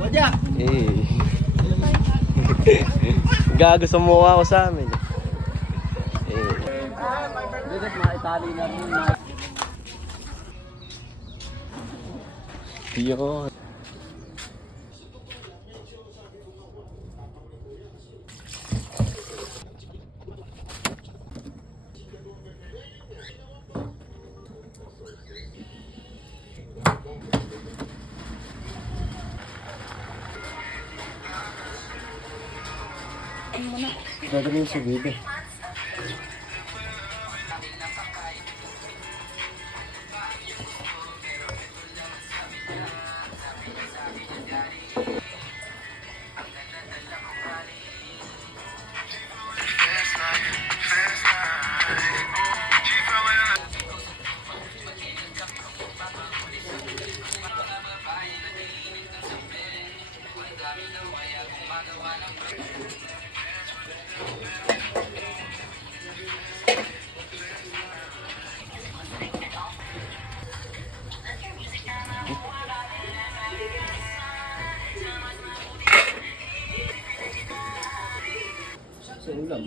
Wajak! Eh. Gago sa mukha ko sa amin. Eh. Dito, maitali na rin. Yun. Gagawin sa video. Sa ulam,